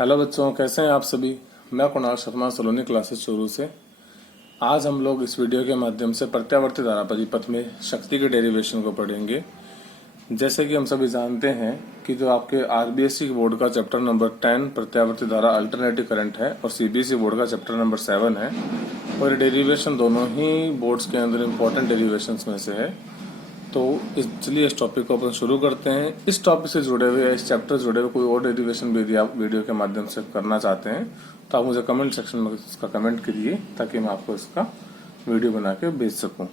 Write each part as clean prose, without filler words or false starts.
Hello बच्चों, कैसे हैं आप सभी। मैं कुणाल शर्मा, सलोनी क्लासेस चूरू से। आज हम लोग इस वीडियो के माध्यम से प्रत्यावर्ती धारा परिपथ में शक्ति के डेरिवेशन को पढ़ेंगे। जैसे कि हम सभी जानते हैं कि जो आपके आरबीएससी बोर्ड का चैप्टर नंबर 10 प्रत्यावर्ती धारा अल्टरनेटिव करंट है और सीबीएसई बोर्ड का चैप्टर नंबर 7 है, और ये डेरिवेशन दोनों ही बोर्ड्स के अंदर इम्पोर्टेंट डेरिवेशन में से है। तो चलिए इस टॉपिक को अपन शुरू करते हैं। इस टॉपिक से जुड़े हुए, इस चैप्टर से जुड़े हुए कोई और डेरिवेशन भी यदि आप वीडियो के माध्यम से करना चाहते हैं तो आप मुझे कमेंट सेक्शन में इसका कमेंट करिए, ताकि मैं आपको इसका वीडियो बना के भेज सकूं।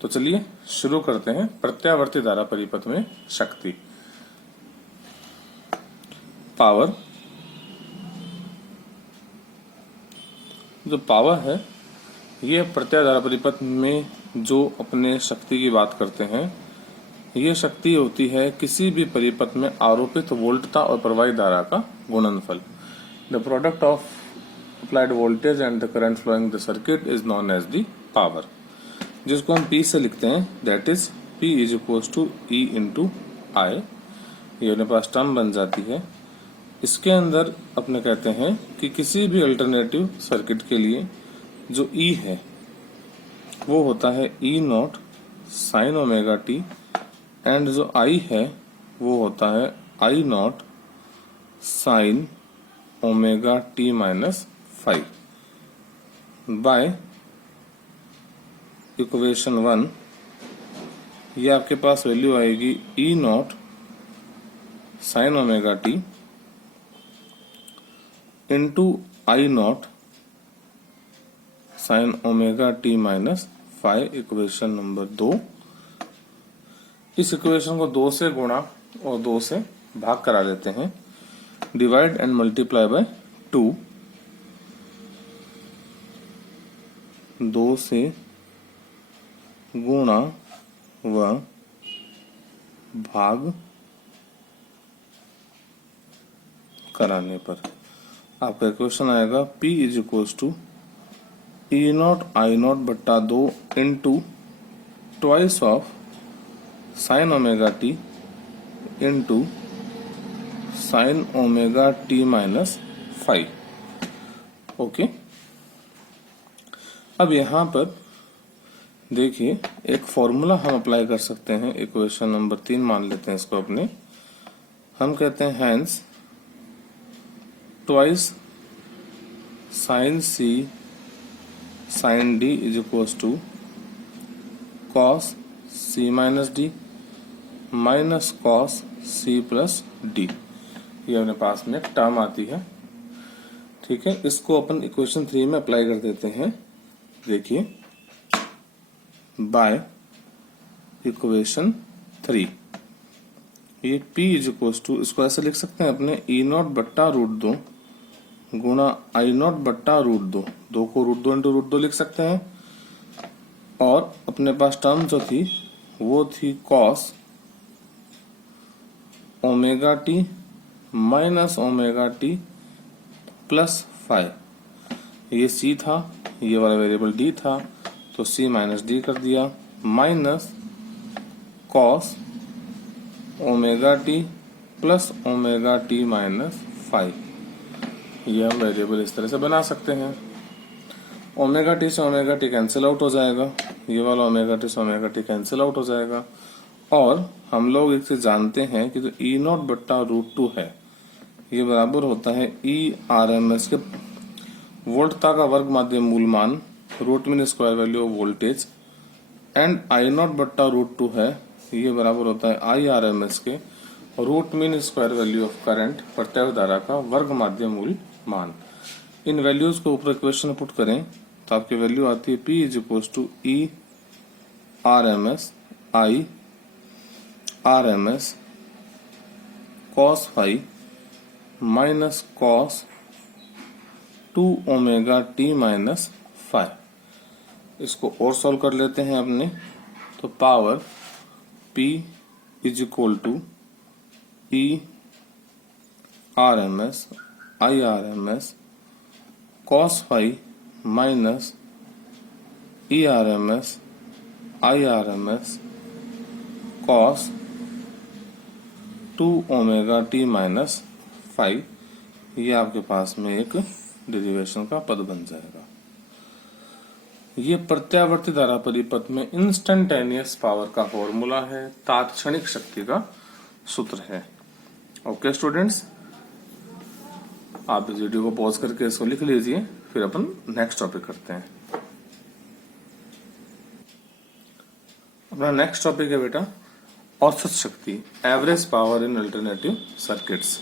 तो चलिए शुरू करते हैं। प्रत्यावर्ती धारा परिपथ में शक्ति, पावर। जो पावर है, ये प्रत्यावर्ती धारा परिपथ में जो अपने शक्ति की बात करते हैं, ये शक्ति होती है किसी भी परिपथ में आरोपित वोल्टता और प्रवाहित धारा का गुणनफल। The product of applied voltage and the current flowing the circuit is known as the power, जिसको हम P से लिखते हैं, that is P is equals to E into I. ये अपने पास टर्म बन जाती है। इसके अंदर अपने कहते हैं कि किसी भी अल्टरनेटिव सर्किट के लिए जो E है वो होता है E not sine omega T, and जो I है वो होता है I not sine omega T minus 5 by equation 1। ये आपके पास वैल्यू आएगी E not sine omega T into I not sine omega T minus 5, equation number 2। इस इक्वेशन को 2 से गुणा और 2 से भाग करा देते हैं। Divide and multiply by 2। 2 से गुणा व भाग कराने पर आपका इक्वेशन आएगा P is equals to E not I not बट्टा 2 into twice of sine omega T into sine omega T minus 5। Okay, अब यहाँ पर देखिए एक फॉर्मूला हम अप्लाई कर सकते हैं। इक्वेशन नंबर 3 मान लेते हैं इसको अपने। हम कहते हैं hence twice sine C sine D is equals to cos C minus D minus cos C plus D. ये अपने पास में एक टर्म आती है। ठीक है, इसको अपन इक्वेशन 3 में अप्लाई कर देते हैं। देखिए बाय इक्वेशन 3 ये P इज इक्वल्स टू, इसको ऐसे लिख सकते हैं अपने E नॉट बट्टा √2 गुणा I नॉट बट्टा √2। 2 को √2 इंटू √2 लिख सकते हैं। और अपने पास टर्म जो थी वो थी cos omega T minus omega T plus 5। ये C था, ये वाला वेरिएबल D था, तो C माइनस D कर दिया, minus cos omega T plus omega T minus 5। ये हम वेरिएबल इस तरह से बना सकते हैं। ओमेगा टी से ओमेगा टी कैंसिल आउट हो जाएगा, ये वाला ओमेगा टी से ओमेगा टी कैंसिल आउट हो जाएगा। और हम लोग एक चीज जानते हैं कि जो E नॉट बट्टा √2 है, ये बराबर होता है E RMS के वोल्टता का वर्ग माध्य मूल मान root mean square value of voltage, and I not बट्टा √2 है, ये बराबर होता है I RMS के root mean square value of current प्रत्यावर्ती धारा का वर्ग माध्य मूल मान। इन वैल्यूज को ऊपर इक्वेशन में पुट करें तो आपकी वैल्यू आती है P is equals to E RMS I RMS cos 5 minus cos 2 omega T minus 5। इसको और सॉल्व कर लेते हैं अपने, तो power P is equal to E RMS I RMS cos 5 minus E RMS I RMS cos 2 omega T minus 5। ये आपके पास में एक डेरिवेशन का पद बन जाएगा। ये प्रत्यावर्ती धारा परिपथ में इंस्टेंटेनियस पावर का फॉर्मूला है, तात्क्षणिक शक्ति का सूत्र है। ओके स्टूडेंट्स, आप इस वीडियो को पॉज करके इसको लिख लीजिए, फिर अपन नेक्स्ट टॉपिक करते हैं। अपना नेक्स्ट टॉपिक है बेटा औसत शक्ति, average power in alternative circuits.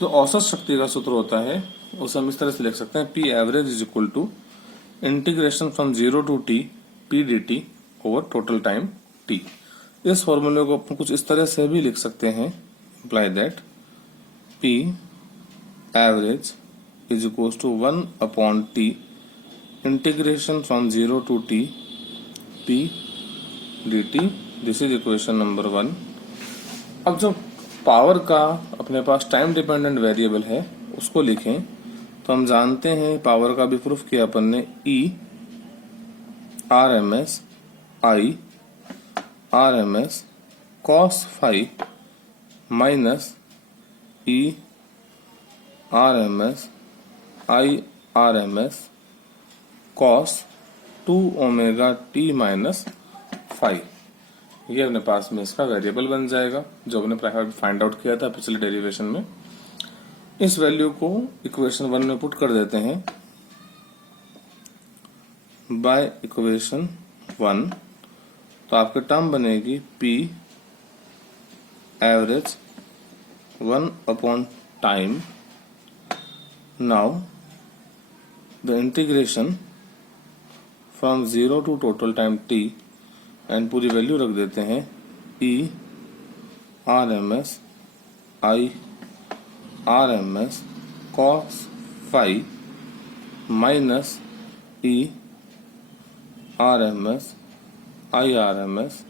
जो औसत शक्ति का सूत्र होता है उसे हम इस तरह से लिख सकते हैं, P average is equal to integration from 0 to T P D T over total time T. इस फॉर्मूले को अपन कुछ इस तरह से भी लिख सकते हैं, imply that P average is equal to 1 upon T integration from 0 to T P D T. This is equation number 1। अब जो पावर का अपने पास टाइम डिपेंडेंट वेरिएबल है उसको लिखें तो हम जानते हैं पावर का भी प्रूफ किया अपन ने, E R M S cos phi minus E R M S cos 2 omega T minus phi. ये अपने पास में इसका वेरिएबल बन जाएगा जो हमने फाइंड आउट किया था पिछले डेरिवेशन में। इस वैल्यू को इक्वेशन 1 में पुट कर देते हैं बाय इक्वेशन 1, तो आपके टर्म बनेगी P average 1 upon time. Now the integration from 0 to total time t and पूरी वैल्यू रख देते हैं E R M S cos phi minus E R M S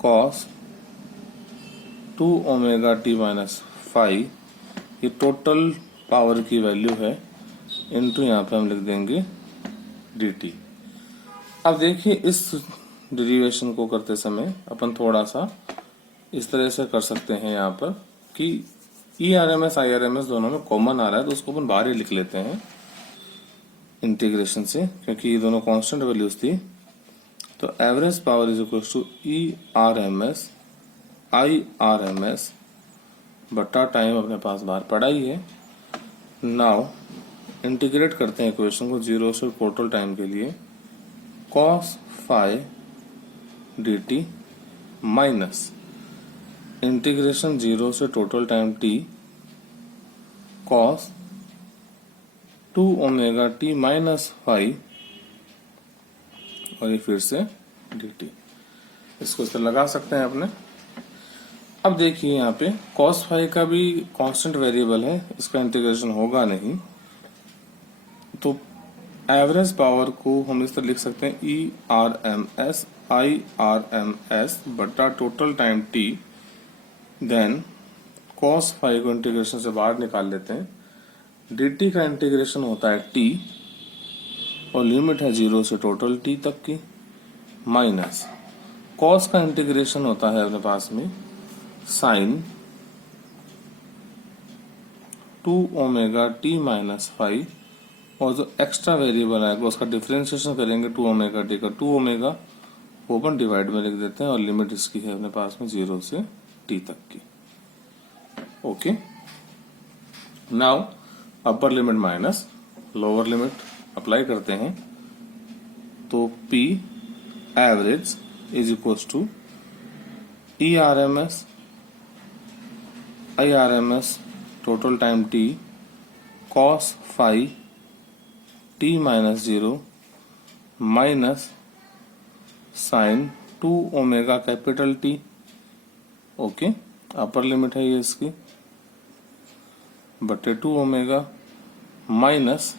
cos 2 omega T minus phi. ये total power की value है, into यहाँ पे हम लिख देंगे dt। अब देखिए इस डेरिवेशन को करते समय अपन थोड़ा सा इस तरह से कर सकते हैं यहाँ पर कि ई आर एम एस दोनों में कॉमन आ रहा है तो उसको अपन बाहर ही लिख लेते हैं इंटीग्रेशन से, क्योंकि ये दोनों कांस्टेंट वैल्यूज थी। तो average power is equal to E R M S बटा टाइम अपने पास बाहर पड़ा ही है। नाउ इंटीग्रेट करते हैं इक्वेशन को 0 से टोटल टाइम के लिए, cos phi dt minus integration 0 से total time t cos 2 omega T minus phi, और ये फिर से dt। इसको इस तरह लगा सकते हैं अपने। अब देखिए यहाँ पे कॉस फाई का भी कांस्टेंट वेरिएबल है, इसका इंटीग्रेशन होगा नहीं, तो एवरेज पावर को हम इस तरह लिख सकते हैं ई आर एम एस बटा total time T, then cos phi को इंटीग्रेशन से बाहर निकाल लेते हैं। dt का इंटीग्रेशन होता है t और लिमिट है 0 से टोटल t तक की, माइनस कॉस का इंटीग्रेशन होता है अपने पास में sine 2 omega T minus phi, और जो एक्स्ट्रा वेरिएबल आएगा उसका डिफरेंशिएशन करेंगे 2 ओमेगा टी का, 2 ओमेगा ओपन डिवाइड में लिख देते हैं और लिमिट इसकी है अपने पास में 0 से t तक की। Okay, now upper limit minus lower limit apply करते हैं, तो P average is equal to E R M S total time t cos phi t minus 0 minus sine 2 omega capital T। Okay, upper limit है ये इसकी, बटे 2 omega minus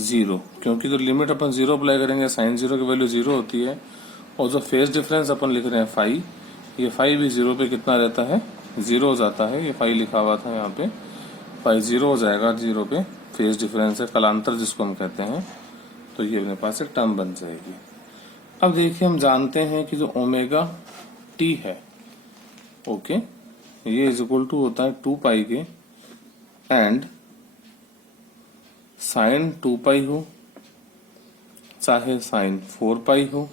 0, क्योंकि जो limit अपन 0 apply करेंगे साइन 0 की वैल्यू 0 होती है, और जो फेज डिफरेंस अपन लिख रहे हैं फाई, ये फाई भी 0 पे कितना रहता है, 0 हो जाता है। ये फाई लिखा हुआ था यहाँ पे, फाई 0 हो जाएगा, 0 पे फेज डिफरेंस है, कलांतर जिसको हम कहते हैं, तो ये अपने पास एक टर्म बन जाएगी। अब देखिए हम जानते हैं कि जो ओमेगा टी है, ओके, ये इज इक्वल टू होता है 2 पाई के एंड साइन 2 पाई हो चाहे साइन 4 पाई हो,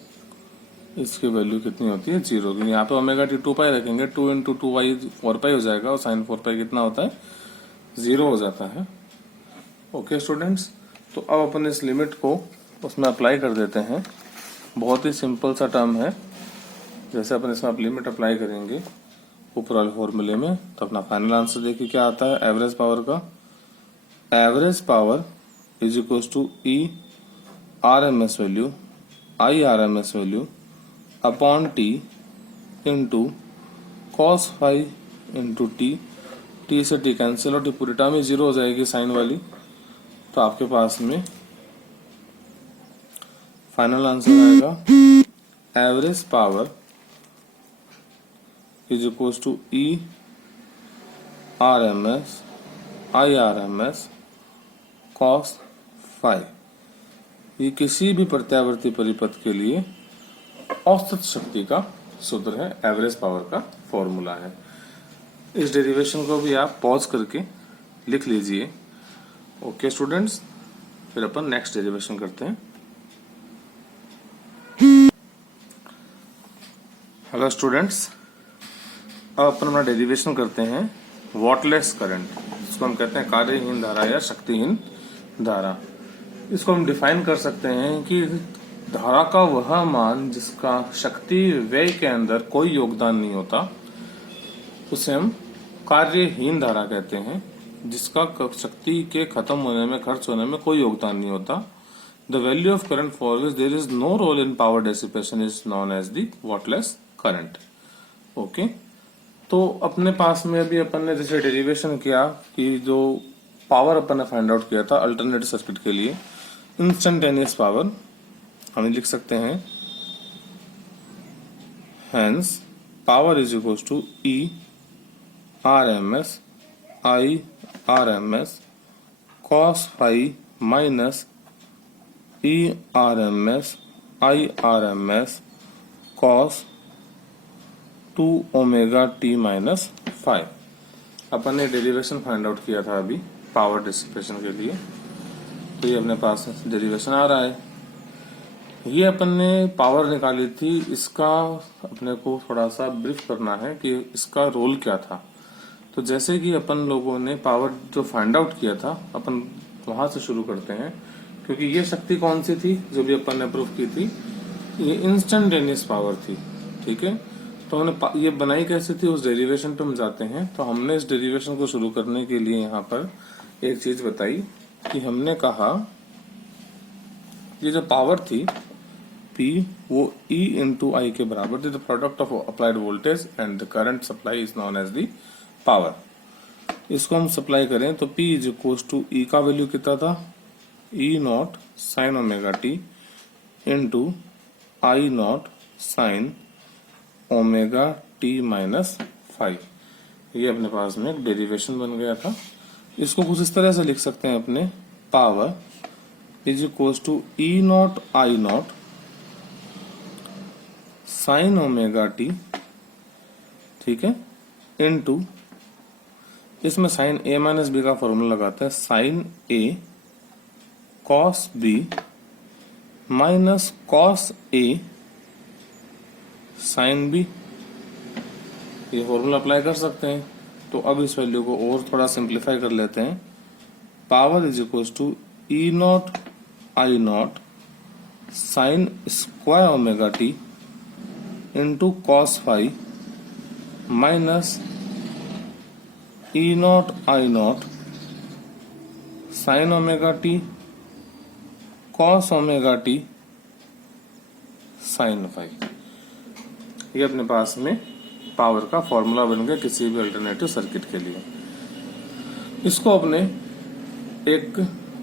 इसकी वैल्यू कितनी होती है 0। यहाँ पे ओमेगा टी 2 पाई रखेंगे, 2 इंटू 2 पाई 4 पाई हो जाएगा और साइन 4 पाई कितना होता है 0 हो जाता है। ओके स्टूडेंट्स, तो अब अपन इस लिमिट को उसमें अप्लाई कर देते हैं। बहुत ही सिंपल सा टर्म है। जैसे अपन इसमें आप लिमिट अप्लाई करेंगे ऊपर वाले फॉर्मूले में, तो अपना फाइनल आंसर देखिए क्या आता है। एवरेज पावर का average power is equal to E R M S value I R M S value upon T into cos five into T. T से टी कैंसिल और टी पूरी टर्म ही 0 हो जाएगी साइन वाली। तो आपके पास में फाइनल आंसर आएगा average power is equal to E R M S I R M S cos five. ये किसी भी प्रत्यावर्ती परिपथ के लिए औसत शक्ति का सूत्र है, एवरेज पावर का फॉर्मूला है। इस डेरिवेशन को भी आप पॉज करके लिख लीजिए। ओके स्टूडेंट्स, फिर अपन नेक्स्ट डेरिवेशन करते हैं। हेलो स्टूडेंट्स, अब अपन अपना डेरिवेशन करते हैं वॉटलेस करंट। इसको हम कहते हैं कार्यहीन धारा या शक्तिहीन धारा। इसको हम डिफाइन कर सकते हैं कि धारा का वह मान जिसका शक्ति व्यय के अंदर कोई योगदान नहीं होता, उसे हम कार्यहीन धारा कहते हैं। जिसका शक्ति के खत्म होने में, खर्च होने में कोई योगदान नहीं होता। The value of current for which there is no role in power dissipation is known as the wattless current. Okay, तो अपने पास में अभी अपन ने जैसे डेरिवेशन किया कि जो पावर अपन ने फाइंड आउट किया था अल्टरनेटिव सर्किट के लिए, इंस्टेंटेनियस पावर हम लिख सकते हैं hence power is equal to E R M S I R M S cos five minus E R M S I R M S cos 2 omega T minus 5। अपन ने derivation find out किया था अभी power dissipation के लिए, तो ये अपने पास डेरिवेशन आ रहा है। ये अपन ने पावर निकाली थी, इसका अपने को थोड़ा सा ब्रीफ करना है कि इसका रोल क्या था। तो जैसे कि अपन लोगों ने पावर जो फाइंड आउट किया था, अपन वहां से शुरू करते हैं, क्योंकि ये शक्ति कौन सी थी जो भी अपन ने प्रूफ की थी, ये इंस्टेंटेनियस पावर थी। ठीक है, तो हमने ये बनाई कैसे थी उस डेरिवेशन पे हम जाते हैं। तो हमने इस डेरिवेशन को शुरू करने के लिए यहाँ पर एक चीज बताई कि हमने कहा ये जो पावर थी P वो E इंटू आई के बराबर थी। The product of applied voltage and the current supply is known as the power. इसको हम सप्लाई करें तो P is equal to E का वैल्यू कितना था, E not sine omega T into I not sine omega T minus 5। ये अपने पास में एक डेरिवेशन बन गया था। इसको कुछ इस तरह से लिख सकते हैं अपने, power is equal to E not I not sine omega T, ठीक है, इनटू इसमें साइन ए माइनस बी का फॉर्मूला लगाते हैं, sine A cos B minus cos A sine B. ये फॉर्मूला अप्लाई कर सकते हैं। तो अब इस वैल्यू को और थोड़ा सिंप्लीफाई कर लेते हैं। Power is equal to E not I not sine square omega T into cos five minus E not I not sine omega T cos omega T sine five. ये अपने पास में पावर का फॉर्मूला बन गया किसी भी अल्टरनेटिव सर्किट के लिए। इसको अपने एक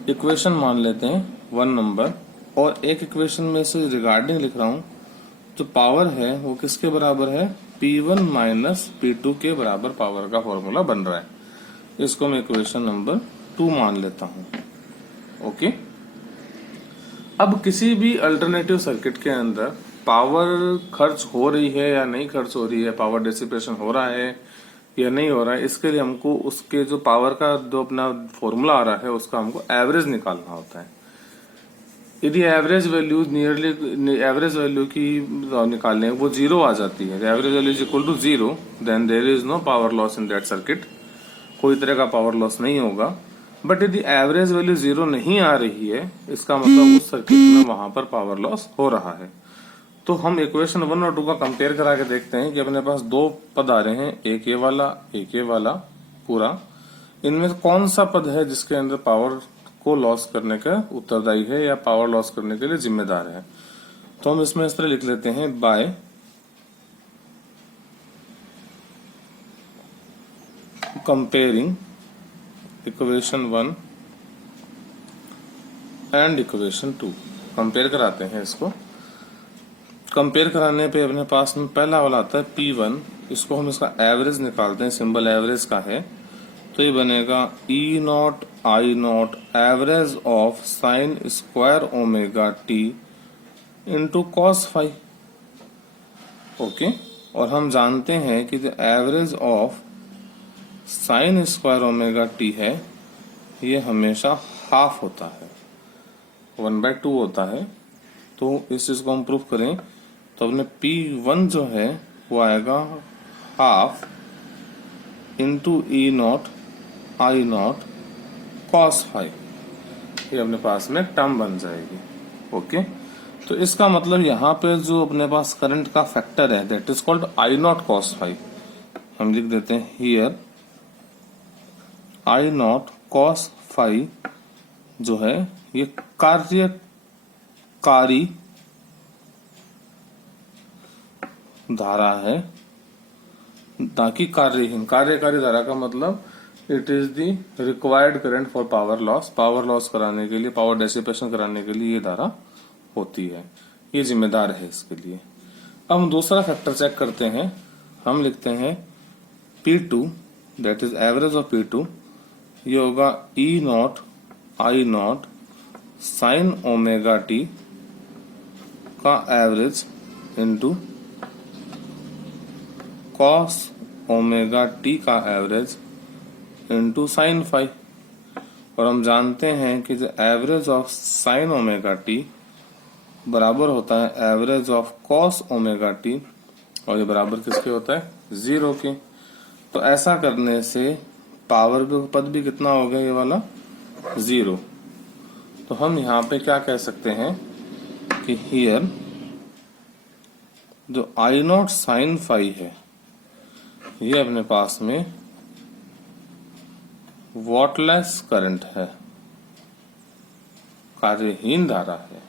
इक्वेशन मान लेते हैं 1 नंबर, और एक इक्वेशन में से रिगार्डिंग लिख रहा हूं। जो पावर है वो किसके बराबर है, P1 माइनस P2 के बराबर पावर का फॉर्मूला बन रहा है। इसको मैं इक्वेशन नंबर 2 मान लेता हूं। ओके, अब किसी भी अल्टरनेटिव सर्किट के अंदर पावर खर्च हो रही है या नहीं खर्च हो रही है, पावर डिसिपेशन हो रहा है या नहीं हो रहा है, इसके लिए हमको उसके जो पावर का जो अपना फॉर्मूला आ रहा है उसका हमको एवरेज निकालना होता है। यदि average value nearly average value की निकालने वो जीरो आ जाती है, average value is equal to zero, then there is no power loss in that circuit, कोई तरह का पावर लॉस नहीं होगा। बट यदि एवरेज वैल्यू जीरो नहीं आ रही है, इसका मतलब उस सर्किट में वहां पर पावर लॉस हो रहा है। तो हम इक्वेशन 1 और 2 का कंपेयर करा के देखते हैं कि अपने पास दो पद आ रहे हैं, एक ये वाला पूरा। इनमें से कौन सा पद है जिसके अंदर पावर को लॉस करने का उत्तरदायी है या पावर लॉस करने के लिए जिम्मेदार है? तो हम इसमें इस तरह लिख लेते हैं, by comparing equation 1 and equation 2। Compare कराते हैं इसको। कंपेयर कराने पे अपने पास में पहला वाला आता है P1, इसको हम इसका एवरेज निकालते हैं, सिंबल एवरेज का है, तो ये बनेगा E not I not average of sine square omega T into cos phi. Okay, और हम जानते हैं कि जो average of sine square omega T है ये हमेशा हाफ होता है, 1/2 होता है। तो इस चीज को हम प्रूफ करें तो अपने P1 जो है वो आएगा half into E not I not cos five, ये अपने पास में टर्म बन जाएगी। ओके, तो इसका मतलब यहाँ पे जो अपने पास करंट का फैक्टर है that is called I not cos five. हम लिख देते हैं here I not cos five जो है ये कार्यकारी धारा है, ताकि कार्यहीन। कार्यकारी धारा का मतलब it is the required current for power loss. Power loss कराने के लिए, पावर डेसिपेशन कराने के लिए ये धारा होती है, ये जिम्मेदार है इसके लिए। अब हम दूसरा फैक्टर चेक करते हैं। हम लिखते हैं P2 that is average of P2, ये होगा E not I not sine omega T का average into cos omega T का एवरेज इंटू साइन फाइव। और हम जानते हैं कि जो average of sine omega T बराबर होता है average of cos omega T, और ये बराबर किसके होता है? 0 के। तो ऐसा करने से पावर पद भी कितना हो गया? ये वाला 0। तो हम यहाँ पे क्या कह सकते हैं कि हियर जो आई नॉट साइन फाइव है ये अपने पास में वॉटलेस करंट है, कार्यहीन धारा है।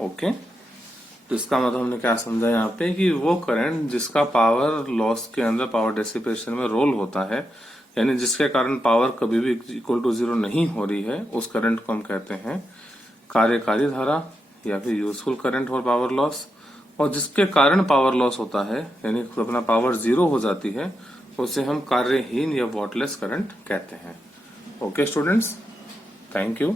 ओके, तो इसका मतलब हमने क्या समझा यहाँ पे कि वो करंट जिसका पावर लॉस के अंदर, पावर डेसिपेशन में रोल होता है, यानी जिसके कारण पावर कभी भी इक्वल टू 0 नहीं हो रही है, उस करंट को हम कहते हैं कार्यकारी धारा या फिर useful current for power loss. और जिसके कारण पावर लॉस होता है यानी अपना पावर 0 हो जाती है, उसे हम कार्यहीन या वॉटलेस करंट कहते हैं। Okay students, thank you.